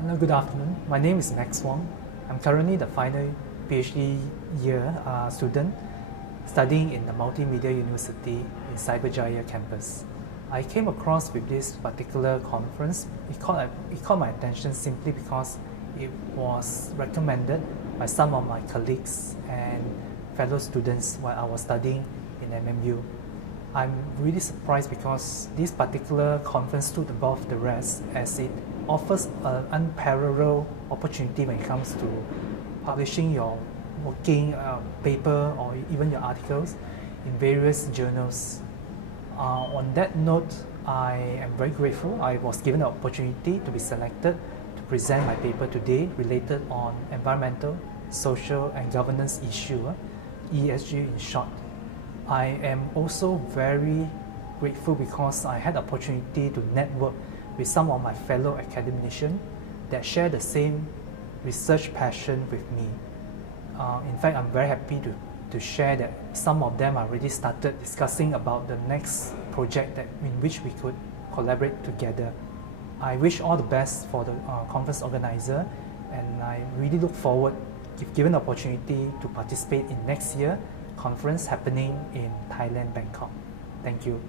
Hello, good afternoon. My name is Max Wong. I'm currently the final PhD year student studying in the Multimedia University in Cyberjaya campus. I came across with this particular conference. It caught my attention simply because it was recommended by some of my colleagues and fellow students while I was studying in MMU. I'm really surprised because this particular conference stood above the rest as it offers an unparalleled opportunity when it comes to publishing your working paper or even your articles in various journals. On that note, I am very grateful I was given the opportunity to be selected to present my paper today related on environmental, social and governance issue, ESG in short. I am also very grateful because I had the opportunity to network with some of my fellow academicians that share the same research passion with me. In fact, I'm very happy to share that some of them already started discussing about the next project in which we could collaborate together. I wish all the best for the conference organizer, and I really look forward, if given the opportunity, to participate in next year conference happening in Thailand, Bangkok. Thank you.